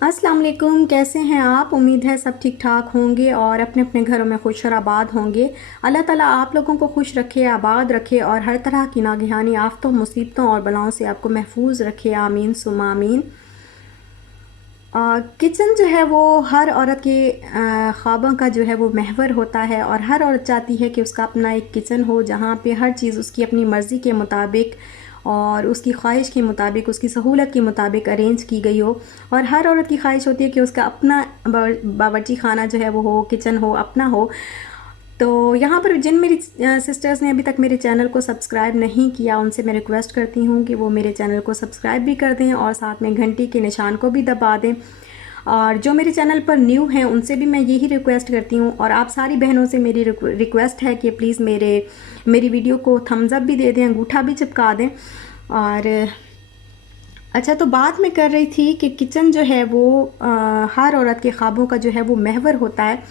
अस्सलाम वालेकुम। कैसे हैं आप? उम्मीद है सब ठीक ठाक होंगे और अपने अपने घरों में खुश और आबाद होंगे। अल्लाह ताला आप लोगों को खुश रखे, आबाद रखे और हर तरह की नागहानी आफतों, मुसीबतों और बलाओं से आपको महफूज रखे। आमीन सुम्मा आमीन। किचन जो है वो हर औरत के ख्वाबों का जो है वो महवर होता है और हर औरत चाहती है कि उसका अपना एक किचन हो जहाँ पे हर चीज़ उसकी अपनी मर्ज़ी के मुताबिक और उसकी ख्वाहिश के मुताबिक, उसकी सहूलत के मुताबिक अरेंज की गई हो। और हर औरत की ख्वाहिश होती है कि उसका अपना बावर्ची खाना जो है वो हो, किचन हो, अपना हो। तो यहाँ पर जिन मेरी सिस्टर्स ने अभी तक मेरे चैनल को सब्सक्राइब नहीं किया, उनसे मैं रिक्वेस्ट करती हूँ कि वो मेरे चैनल को सब्सक्राइब भी कर दें और साथ में घंटी के निशान को भी दबा दें। और जो मेरे चैनल पर न्यू हैं उनसे भी मैं यही रिक्वेस्ट करती हूँ और आप सारी बहनों से मेरी रिक्वेस्ट है कि प्लीज़ मेरी वीडियो को थम्स अप भी दे दें, अंगूठा भी चिपका दें। और अच्छा, तो बात मैं कर रही थी कि किचन जो है वो हर औरत के ख्वाबों का जो है वो महवर होता है।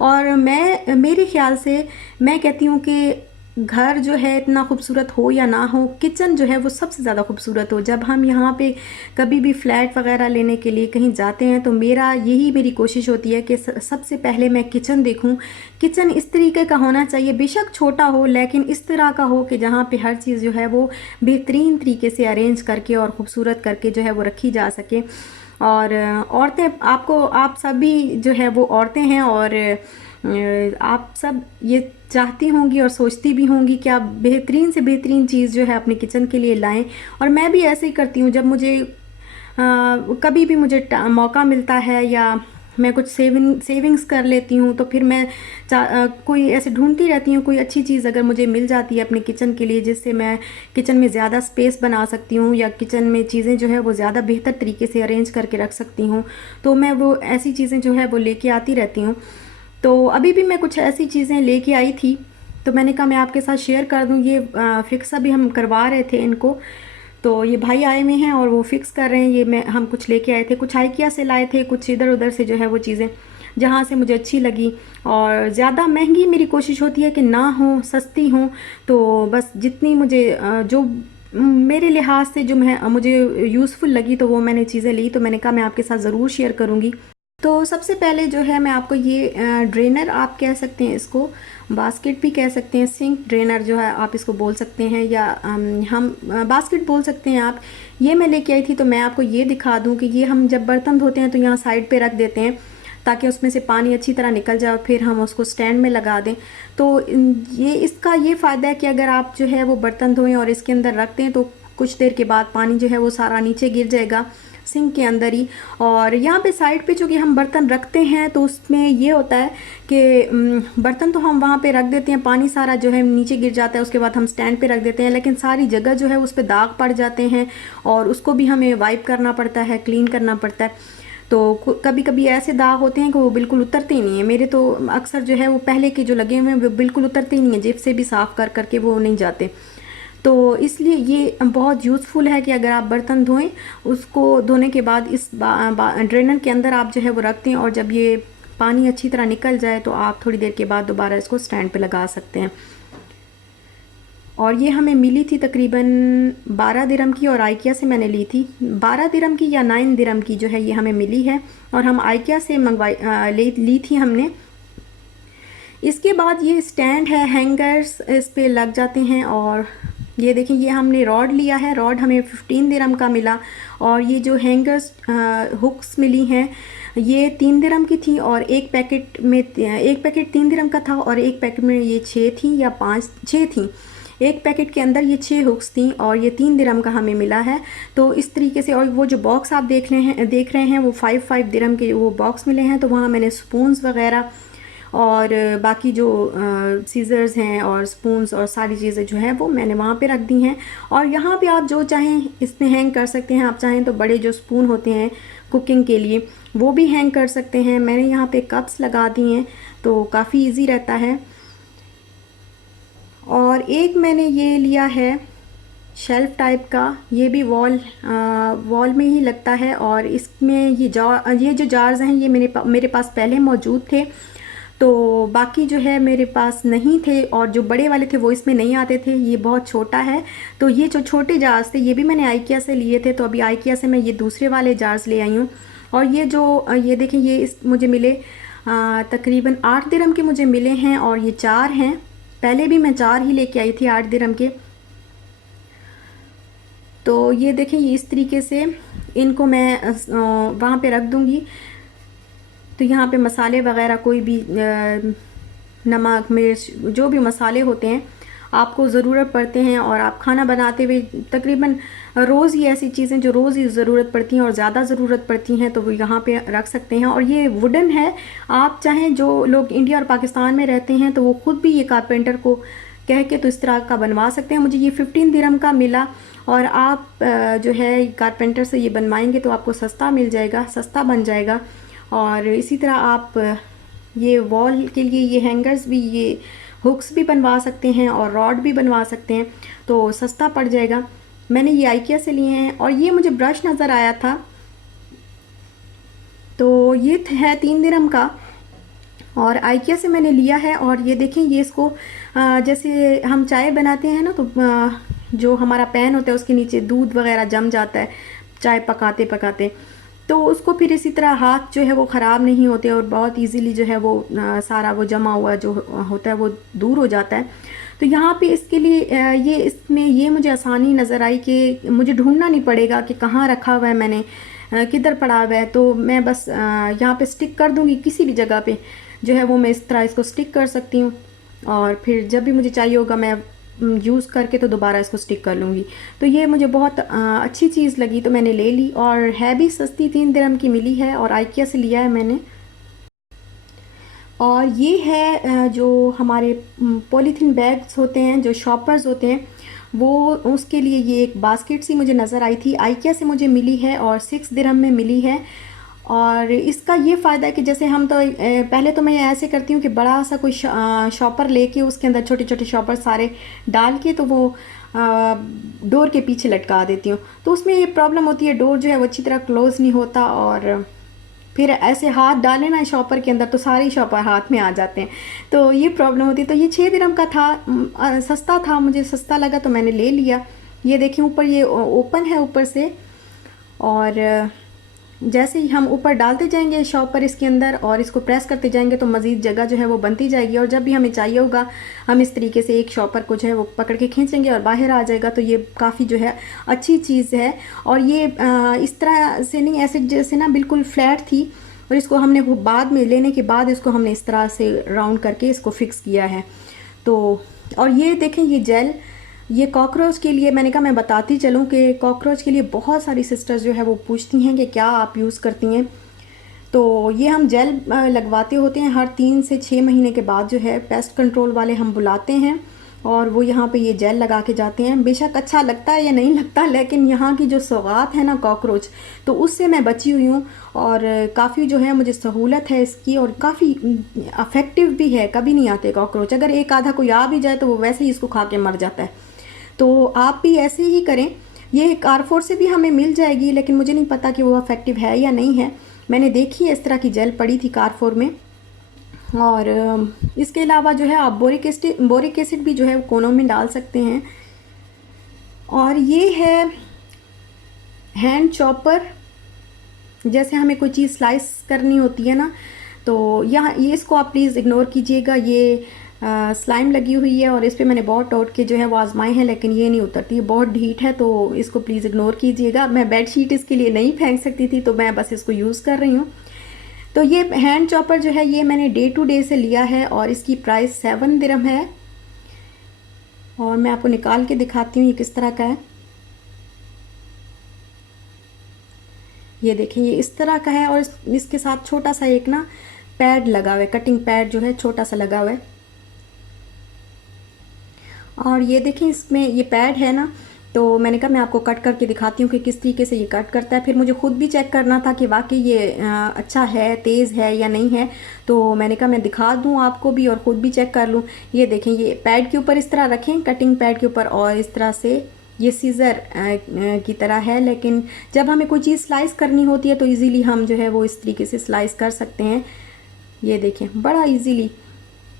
और मेरे ख़्याल से मैं कहती हूँ कि घर जो है इतना खूबसूरत हो या ना हो, किचन जो है वो सबसे ज़्यादा खूबसूरत हो। जब हम यहाँ पे कभी भी फ्लैट वगैरह लेने के लिए कहीं जाते हैं तो मेरी कोशिश होती है कि सबसे पहले मैं किचन देखूँ। किचन इस तरीके का होना चाहिए, बेशक छोटा हो लेकिन इस तरह का हो कि जहाँ पे हर चीज़ जो है वो बेहतरीन तरीके से अरेंज करके और ख़ूबसूरत करके जो है वो रखी जा सके। और औरतें, आप सभी जो है वो औरतें हैं और आप सब ये चाहती होंगी और सोचती भी होंगी कि आप बेहतरीन से बेहतरीन चीज़ जो है अपने किचन के लिए लाएं। और मैं भी ऐसे ही करती हूँ। जब मुझे कभी भी मुझे मौका मिलता है या मैं कुछ सेविंग्स कर लेती हूँ तो फिर मैं कोई ऐसे ढूंढती रहती हूँ, कोई अच्छी चीज़ अगर मुझे मिल जाती है अपने किचन के लिए जिससे मैं किचन में ज़्यादा स्पेस बना सकती हूँ या किचन में चीज़ें जो है वो ज़्यादा बेहतर तरीके से अरेंज करके रख सकती हूँ, तो मैं वो ऐसी चीज़ें जो है वो लेके आती रहती हूँ। तो अभी भी मैं कुछ ऐसी चीज़ें लेके आई थी, तो मैंने कहा मैं आपके साथ शेयर कर दूँ। ये फिक्स अभी हम करवा रहे थे इनको, तो ये भाई आए हुए हैं और वो फिक्स कर रहे हैं। ये हम कुछ लेके आए थे, कुछ आइकिया से लाए थे, कुछ इधर उधर से जो है वो चीज़ें जहाँ से मुझे अच्छी लगी। और ज़्यादा महंगी मेरी कोशिश होती है कि ना हो, सस्ती हो। तो बस जितनी मुझे जो मेरे लिहाज से जो मुझे यूज़फुल लगी तो वो मैंने चीज़ें ली, तो मैंने कहा मैं आपके साथ ज़रूर शेयर करूँगी। तो सबसे पहले जो है मैं आपको ये ड्रेनर आप कह सकते हैं इसको, बास्केट भी कह सकते हैं, सिंक ड्रेनर जो है आप इसको बोल सकते हैं, या हम बास्केट बोल सकते हैं आप। ये मैं लेके आई थी तो मैं आपको ये दिखा दूं कि ये हम जब बर्तन धोते हैं तो यहाँ साइड पे रख देते हैं ताकि उसमें से पानी अच्छी तरह निकल जाए और फिर हम उसको स्टैंड में लगा दें। तो इसका ये फ़ायदा है कि अगर आप जो है वो बर्तन धोएं और इसके अंदर रख दें तो कुछ देर के बाद पानी जो है वो सारा नीचे गिर जाएगा सिंक के अंदर ही। और यहाँ पे साइड पे चूँकि हम बर्तन रखते हैं तो उसमें ये होता है कि बर्तन तो हम वहाँ पे रख देते हैं, पानी सारा जो है नीचे गिर जाता है, उसके बाद हम स्टैंड पे रख देते हैं, लेकिन सारी जगह जो है उस पर दाग पड़ जाते हैं और उसको भी हमें वाइप करना पड़ता है, क्लीन करना पड़ता है। तो कभी कभी ऐसे दाग होते हैं कि वो बिल्कुल उतरते ही नहीं है। मेरे तो अक्सर जो है वो पहले के जो लगे हुए हैं वो बिल्कुल उतरते ही नहीं है, जेब से भी साफ़ कर करके वो नहीं जाते। तो इसलिए ये बहुत यूज़फुल है कि अगर आप बर्तन धोएं, उसको धोने के बाद इस ड्रेनर के अंदर आप जो है वो रख दें और जब ये पानी अच्छी तरह निकल जाए तो आप थोड़ी देर के बाद दोबारा इसको स्टैंड पे लगा सकते हैं। और ये हमें मिली थी तकरीबन 12 दिरहम की और आइकिया से मैंने ली थी 12 दिरहम की या 9 दिरहम की जो है ये हमें मिली है और हम आइकिया से ली थी हमने। इसके बाद ये स्टैंड है, हैंगर्स इस पे लग जाते हैं। और ये देखें, ये हमने रॉड लिया है, रॉड हमें 15 दिरहम का मिला। और ये जो हैंगर्स हुक्स मिली हैं ये 3 दिरहम की थी और एक पैकेट 3 दिरहम का था और एक पैकेट में ये 6 थी या 6 थी। एक पैकेट के अंदर ये 6 हुक्स थी और ये 3 दिरहम का हमें मिला है। तो इस तरीके से, और वो जो बॉक्स आप देख रहे हैं वो 5 दिरहम के वो बॉक्स मिले हैं। तो वहाँ मैंने स्पून्स वगैरह और बाकी जो सीज़र्स हैं और स्पून्स और सारी चीज़ें जो हैं वो मैंने वहाँ पे रख दी हैं। और यहाँ पे आप जो चाहें इसमें हैंग कर सकते हैं। आप चाहें तो बड़े जो स्पून होते हैं कुकिंग के लिए वो भी हैंग कर सकते हैं। मैंने यहाँ पे कप्स लगा दिए हैं तो काफ़ी इजी रहता है। और एक मैंने ये लिया है शेल्फ टाइप का, ये भी वॉल में ही लगता है। और इसमें ये जो जार्स हैं ये मेरे पास पहले मौजूद थे, तो बाकी जो है मेरे पास नहीं थे और जो बड़े वाले थे वो इसमें नहीं आते थे। ये बहुत छोटा है, तो ये जो छोटे जार्स थे ये भी मैंने आइकिया से लिए थे। तो अभी आइकिया से मैं ये दूसरे वाले जार्स ले आई हूँ और ये जो ये देखें, ये मुझे मिले तकरीबन 8 दिरहम के मुझे मिले हैं, और ये 4 हैं। पहले भी मैं 4 ही लेके आई थी 8 दिरहम के। तो ये देखें, ये इस तरीके से इनको मैं वहाँ पे रख दूँगी। तो यहाँ पे मसाले वग़ैरह कोई भी नमक मिर्च जो भी मसाले होते हैं आपको ज़रूरत पड़ते हैं, और आप खाना बनाते हुए तकरीबन रोज़ ही ऐसी चीज़ें जो रोज़ ही ज़रूरत पड़ती हैं और ज़्यादा ज़रूरत पड़ती हैं तो वो यहाँ पे रख सकते हैं। और ये वुडन है, आप चाहें जो लोग इंडिया और पाकिस्तान में रहते हैं तो वो ख़ुद भी ये कारपेंटर को कह के तो इस तरह का बनवा सकते हैं। मुझे ये 15 दिरहम का मिला, और आप जो है कारपेंटर से ये बनवाएंगे तो आपको सस्ता मिल जाएगा, सस्ता बन जाएगा। और इसी तरह आप ये वॉल के लिए ये हैंगर्स भी, ये हुक्स भी बनवा सकते हैं और रॉड भी बनवा सकते हैं, तो सस्ता पड़ जाएगा। मैंने ये आइकिया से लिए हैं, और ये मुझे ब्रश नज़र आया था तो ये है 3 दिरहम का, और आइकिया से मैंने लिया है। और ये देखें, ये इसको जैसे हम चाय बनाते हैं ना, तो जो हमारा पैन होता है उसके नीचे दूध वगैरह जम जाता है चाय पकाते पकाते, तो उसको फिर इसी तरह हाथ जो है वो ख़राब नहीं होते और बहुत इजीली जो है वो सारा वो जमा हुआ जो होता है वो दूर हो जाता है। तो यहाँ पे इसके लिए ये इसमें ये मुझे आसानी नज़र आई कि मुझे ढूंढना नहीं पड़ेगा कि कहाँ रखा हुआ है मैंने, किधर पड़ा हुआ है। तो मैं बस यहाँ पे स्टिक कर दूँगी, किसी भी जगह पे जो है वो मैं इस तरह इसको स्टिक कर सकती हूँ, और फिर जब भी मुझे चाहिए होगा मैं यूज़ करके तो दोबारा इसको स्टिक कर लूँगी। तो ये मुझे बहुत अच्छी चीज़ लगी तो मैंने ले ली, और है भी सस्ती, 3 दिरहम की मिली है, और आइकिया से लिया है मैंने। और ये है जो हमारे पॉलीथीन बैग्स होते हैं, जो शॉपर्स होते हैं, वो उसके लिए ये एक बास्केट सी मुझे नज़र आई थी, आइकिया से मुझे मिली है और 6 दिरहम में मिली है। और इसका ये फ़ायदा है कि जैसे हम तो पहले तो मैं ऐसे करती हूँ कि बड़ा सा कोई शॉपर लेके उसके अंदर छोटे छोटे शॉपर सारे डाल के तो वो डोर के पीछे लटका देती हूँ, तो उसमें ये प्रॉब्लम होती है, डोर जो है वो अच्छी तरह क्लोज़ नहीं होता, और फिर ऐसे हाथ डालें ना शॉपर के अंदर तो सारे शॉपर हाथ में आ जाते हैं, तो ये प्रॉब्लम होती है। तो ये 6 दिरहम का था, सस्ता था, मुझे सस्ता लगा तो मैंने ले लिया। ये देखिए ऊपर ये ओपन है ऊपर से, और जैसे ही हम ऊपर डालते जाएंगे शॉपर इसके अंदर और इसको प्रेस करते जाएंगे तो मज़ीद जगह जो है वो बनती जाएगी, और जब भी हमें चाहिए होगा हम इस तरीके से एक शॉपर को जो है वो पकड़ के खींचेंगे और बाहर आ जाएगा। तो ये काफ़ी जो है अच्छी चीज़ है। और ये इस तरह से नहीं, ऐसे जैसे ना बिल्कुल फ्लैट थी, और इसको हमने वो बाद में लेने के बाद इसको हमने इस तरह से राउंड करके इसको फिक्स किया है। तो और ये देखें, ये जेल, ये कॉकरोच के लिए, मैंने कहा मैं बताती चलूँ कि कॉकरोच के लिए बहुत सारी सिस्टर्स जो है वो पूछती हैं कि क्या आप यूज़ करती हैं। तो ये हम जेल लगवाते होते हैं हर 3 से 6 महीने के बाद, जो है पेस्ट कंट्रोल वाले हम बुलाते हैं और वो यहाँ पे ये जेल लगा के जाते हैं। बेशक अच्छा लगता है या नहीं लगता, लेकिन यहाँ की जो सौगात है ना कॉकरोच, तो उससे मैं बची हुई हूँ, और काफ़ी जो है मुझे सहूलत है इसकी, और काफ़ी अफेक्टिव भी है। कभी नहीं आते कॉकरोच, अगर एक आधा कोई आ भी जाए तो वो वैसे ही इसको खा के मर जाता है। तो आप भी ऐसे ही करें। ये कारफोर से भी हमें मिल जाएगी, लेकिन मुझे नहीं पता कि वो इफ़ेक्टिव है या नहीं है। मैंने देखी है इस तरह की जेल पड़ी थी कारफोर में। और इसके अलावा जो है आप बोरिक एसिड भी जो है कोनों में डाल सकते हैं। और ये है हैंड चॉपर, जैसे हमें कोई चीज़ स्लाइस करनी होती है ना, तो यहाँ ये इसको आप प्लीज़ इग्नोर कीजिएगा। ये स्लाइम लगी हुई है और इस पे मैंने बहुत टोट के जो है वो आजमाए हैं, लेकिन ये नहीं उतरती, ये बहुत ढीठ है, तो इसको प्लीज़ इग्नोर कीजिएगा। मैं बेडशीट इसके लिए नहीं फेंक सकती थी, तो मैं बस इसको यूज़ कर रही हूँ। तो ये हैंड चॉपर जो है ये मैंने डे टू डे से लिया है, और इसकी प्राइस 7 दिरहम है। और मैं आपको निकाल के दिखाती हूँ ये किस तरह का है। ये देखें, ये इस तरह का है, और इसके साथ छोटा सा एक ना पैड लगा हुआ है, कटिंग पैड जो है छोटा सा लगा हुआ है। और ये देखें, इसमें ये पैड है ना, तो मैंने कहा मैं आपको कट करके दिखाती हूँ कि किस तरीके से ये कट करता है। फिर मुझे ख़ुद भी चेक करना था कि वाकई ये अच्छा है, तेज़ है या नहीं है, तो मैंने कहा मैं दिखा दूँ आपको भी और ख़ुद भी चेक कर लूँ। ये देखें, ये पैड के ऊपर इस तरह रखें, कटिंग पैड के ऊपर, और इस तरह से ये सीज़र की तरह है, लेकिन जब हमें कोई चीज़ स्लाइस करनी होती है तो ईज़िली हम जो है वो इस तरीके से स्लाइस कर सकते हैं। ये देखें, बड़ा ईज़िली,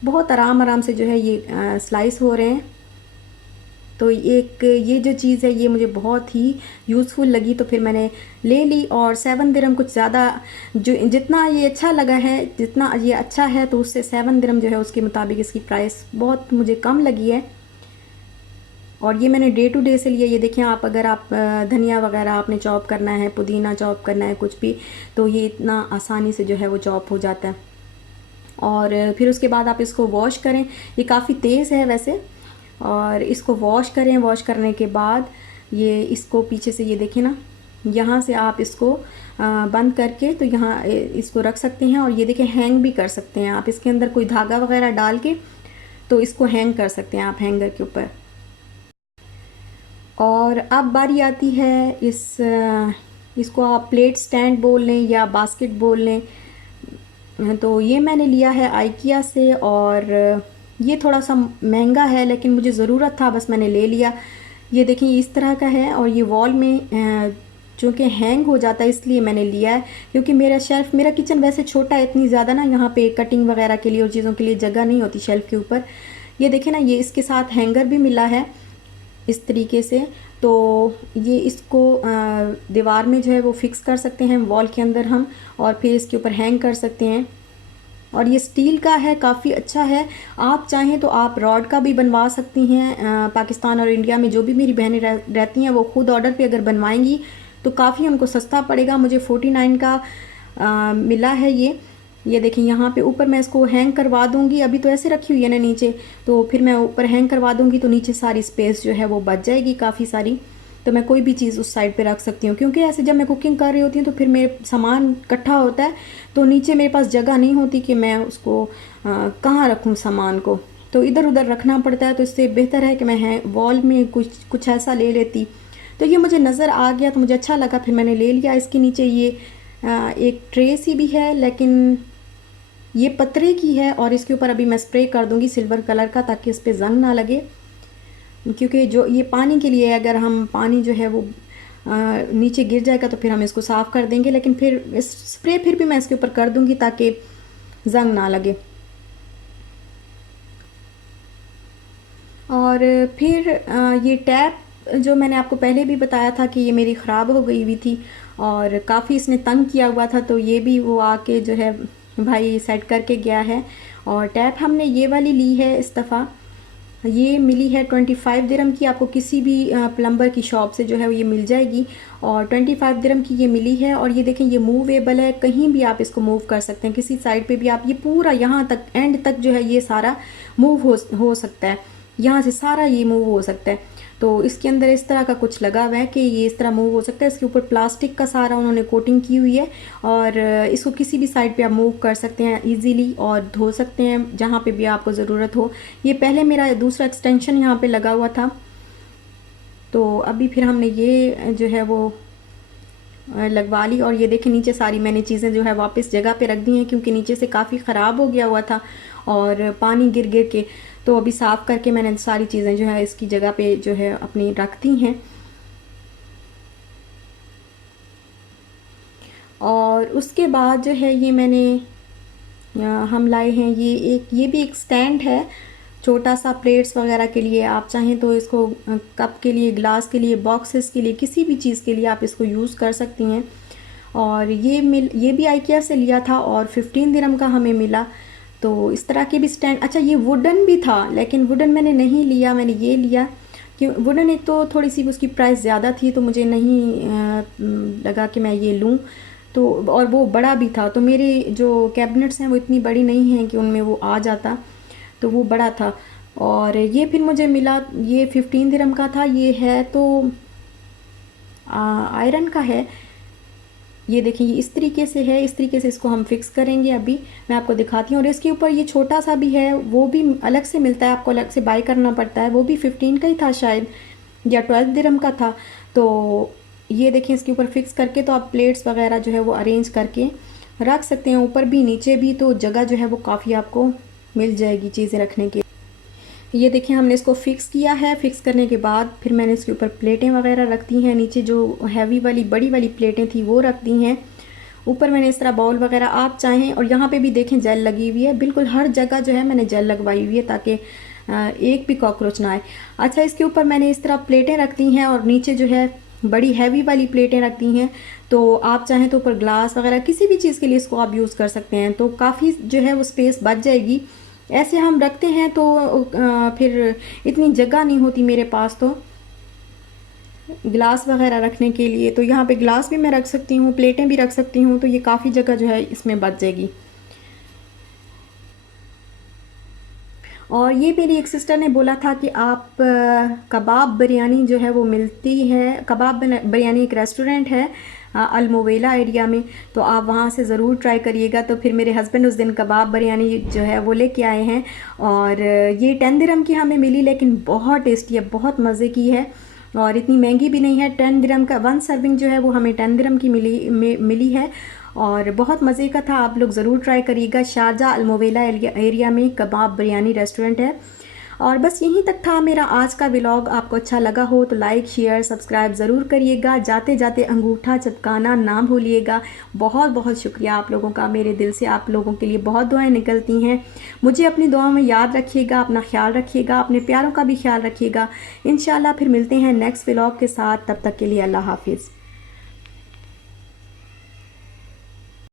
बहुत आराम से जो है ये स्लाइस हो रहे हैं। तो एक ये जो चीज़ है ये मुझे बहुत ही यूज़फुल लगी, तो फिर मैंने ले ली। और 7 दिरहम कुछ ज़्यादा, जो जितना ये अच्छा लगा है, जितना ये अच्छा है, तो उससे 7 दिरहम जो है उसके मुताबिक इसकी प्राइस बहुत मुझे कम लगी है। और ये मैंने डे टू डे से लिया। ये देखें आप, अगर आप धनिया वगैरह आपने चॉप करना है, पुदीना चॉप करना है, कुछ भी, तो ये इतना आसानी से जो है वो चॉप हो जाता है। और फिर उसके बाद आप इसको वॉश करें। ये काफ़ी तेज़ है वैसे। और इसको वॉश करें। वॉश करने के बाद ये इसको पीछे से, ये देखें ना, यहाँ से आप इसको बंद करके तो यहाँ इसको रख सकते हैं। और ये देखें, हैंग भी कर सकते हैं आप। इसके अंदर कोई धागा वगैरह डाल के तो इसको हैंग कर सकते हैं आप हैंगर के ऊपर। और अब बारी आती है इसको आप प्लेट स्टैंड बोल लें या बास्केट बोल लें। तो ये मैंने लिया है आइकिया से, और ये थोड़ा सा महंगा है लेकिन मुझे ज़रूरत था, बस मैंने ले लिया। ये देखिए इस तरह का है, और ये वॉल में चूँकि हैंग हो जाता है इसलिए मैंने लिया है, क्योंकि मेरा किचन वैसे छोटा है, इतनी ज़्यादा ना यहाँ पे कटिंग वगैरह के लिए और चीज़ों के लिए जगह नहीं होती शेल्फ़ के ऊपर। ये देखें ना, ये इसके साथ हैंगर भी मिला है इस तरीके से। तो ये इसको दीवार में जो है वो फिक्स कर सकते हैं वॉल के अंदर हम, और फिर इसके ऊपर हैंग कर सकते हैं। और ये स्टील का है, काफ़ी अच्छा है। आप चाहें तो आप रॉड का भी बनवा सकती हैं। पाकिस्तान और इंडिया में जो भी मेरी बहनें रहती हैं वो खुद ऑर्डर पे अगर बनवाएंगी तो काफ़ी उनको सस्ता पड़ेगा। मुझे 49 का मिला है ये देखें यहाँ पे ऊपर मैं इसको हैंग करवा दूँगी। अभी तो ऐसे रखी हुई है ना नीचे, तो फिर मैं ऊपर हैंग करवा दूँगी तो नीचे सारी स्पेस जो है वो बच जाएगी काफ़ी सारी। तो मैं कोई भी चीज़ उस साइड पे रख सकती हूँ, क्योंकि ऐसे जब मैं कुकिंग कर रही होती हूँ तो फिर मेरे सामान इकट्ठा होता है, तो नीचे मेरे पास जगह नहीं होती कि मैं उसको कहाँ रखूँ सामान को, तो इधर उधर रखना पड़ता है। तो इससे बेहतर है कि मैं वॉल में कुछ ऐसा ले लेती। तो ये मुझे नज़र आ गया तो मुझे अच्छा लगा, फिर मैंने ले लिया। इसके नीचे ये एक ट्रे सी भी है, लेकिन ये पतरे की है, और इसके ऊपर अभी मैं स्प्रे कर दूँगी सिल्वर कलर का, ताकि इस पर जंग ना लगे। क्योंकि जो ये पानी के लिए, अगर हम पानी जो है वो नीचे गिर जाएगा तो फिर हम इसको साफ़ कर देंगे, लेकिन फिर इस स्प्रे फिर भी मैं इसके ऊपर कर दूँगी ताकि जंग ना लगे। और फिर ये टैप जो मैंने आपको पहले भी बताया था कि ये मेरी ख़राब हो गई हुई थी और काफ़ी इसने तंग किया हुआ था, तो ये भी वो आके जो है भाई सेट करके गया है। और टैप हमने ये वाली ली है इस दफ़ा, ये मिली है 25 दिरहम की। आपको किसी भी प्लम्बर की शॉप से जो है ये मिल जाएगी, और 25 दिरहम की ये मिली है। और ये देखें, ये मूवेबल है, कहीं भी आप इसको मूव कर सकते हैं, किसी साइड पे भी आप, ये पूरा यहाँ तक एंड तक जो है ये सारा मूव हो सकता है, यहाँ से सारा ये मूव हो सकता है। तो इसके अंदर इस तरह का कुछ लगा हुआ है कि ये इस तरह मूव हो सकता है। इसके ऊपर प्लास्टिक का सारा उन्होंने कोटिंग की हुई है, और इसको किसी भी साइड पे आप मूव कर सकते हैं इजीली, और धो सकते हैं जहाँ पे भी आपको ज़रूरत हो। ये पहले मेरा दूसरा एक्सटेंशन यहाँ पे लगा हुआ था, तो अभी फिर हमने ये जो है वो लगवा ली। और ये देखें, नीचे सारी मैंने चीज़ें जो है वापस जगह पे रख दी हैं, क्योंकि नीचे से काफ़ी ख़राब हो गया हुआ था और पानी गिर गिर के। तो अभी साफ़ करके मैंने सारी चीज़ें जो है इसकी जगह पे जो है अपनी रख दी हैं। और उसके बाद जो है ये मैंने हम लाए हैं ये भी एक स्टैंड है, छोटा सा प्लेट्स वगैरह के लिए। आप चाहें तो इसको कप के लिए, ग्लास के लिए, बॉक्सेस के लिए, किसी भी चीज़ के लिए आप इसको यूज़ कर सकती हैं। और ये भी आइकिया से लिया था और 15 दिरहम का हमें मिला। तो इस तरह के भी स्टैंड, अच्छा ये वुडन भी था, लेकिन वुडन मैंने नहीं लिया, मैंने ये लिया कि वुडन एक तो थोड़ी सी उसकी प्राइस ज़्यादा थी, तो मुझे नहीं लगा कि मैं ये लूँ। तो और वो बड़ा भी था, तो मेरे जो कैबिनेट्स हैं वो इतनी बड़ी नहीं हैं कि उनमें वो आ जाता, तो वो बड़ा था। और ये फिर मुझे मिला, ये 15 दिरहम का था। ये है तो आयरन का है। ये देखिए, ये इस तरीके से है, इस तरीके से इसको हम फिक्स करेंगे। अभी मैं आपको दिखाती हूँ। और इसके ऊपर ये छोटा सा भी है, वो भी अलग से मिलता है, आपको अलग से बाय करना पड़ता है। वो भी 15 का ही था शायद, या 12 दिरहम का था। तो ये देखिए, इसके ऊपर फिक्स करके तो आप प्लेट्स वगैरह जो है वो अरेंज करके रख सकते हैं, ऊपर भी नीचे भी, तो जगह जो है वो काफ़ी आपको मिल जाएगी चीज़ें रखने की। ये देखिए, हमने इसको फिक्स किया है। फिक्स करने के बाद फिर मैंने इसके ऊपर प्लेटें वगैरह रख दी हैं, नीचे जो हैवी वाली बड़ी वाली प्लेटें थी वो रख दी हैं। ऊपर मैंने इस तरह बाउल वगैरह आप चाहें, और यहाँ पे भी देखें जेल लगी हुई है, बिल्कुल हर जगह जो है मैंने जेल लगवाई हुई है, ताकि एक भी कॉकरोच ना आए। अच्छा, इसके ऊपर मैंने इस तरह प्लेटें रख दी हैं और नीचे जो है बड़ी हैवी वाली प्लेटें रख दी हैं। तो आप चाहें तो ऊपर ग्लास वगैरह किसी भी चीज़ के लिए इसको आप यूज़ कर सकते हैं, तो काफ़ी जो है वो स्पेस बच जाएगी। ऐसे हम रखते हैं तो फिर इतनी जगह नहीं होती मेरे पास तो गिलास वगैरह रखने के लिए। तो यहाँ पे गिलास भी मैं रख सकती हूँ, प्लेटें भी रख सकती हूँ, तो ये काफ़ी जगह जो है इसमें बच जाएगी। और ये मेरी एक सिस्टर ने बोला था कि आप कबाब बिरयानी जो है वो मिलती है, कबाब बिरयानी एक रेस्टोरेंट है अलमोवेला एरिया में, तो आप वहाँ से ज़रूर ट्राई करिएगा। तो फिर मेरे हस्बैंड उस दिन कबाब बिरयानी जो है वो लेके आए हैं, और ये 10 दिरहम की हमें मिली, लेकिन बहुत टेस्टी है, बहुत मज़े की है और इतनी महंगी भी नहीं है। 10 दिरहम का 1 सर्विंग जो है वो हमें 10 दिरहम की मिली है और बहुत मज़े का था। आप लोग ज़रूर ट्राई करिएगा। शारजा अलमोवेला एरिया में कबाब बिरयानी रेस्टोरेंट है। और बस यहीं तक था मेरा आज का व्लॉग। आपको अच्छा लगा हो तो लाइक शेयर सब्सक्राइब ज़रूर करिएगा। जाते जाते अंगूठा चिपकाना ना भूलिएगा। बहुत बहुत शुक्रिया आप लोगों का, मेरे दिल से आप लोगों के लिए बहुत दुआएं निकलती हैं। मुझे अपनी दुआओं में याद रखिएगा, अपना ख्याल रखिएगा, अपने प्यारों का भी ख्याल रखिएगा। इंशाल्लाह फिर मिलते हैं नेक्स्ट व्लॉग के साथ। तब तक के लिए अल्लाह हाफिज़।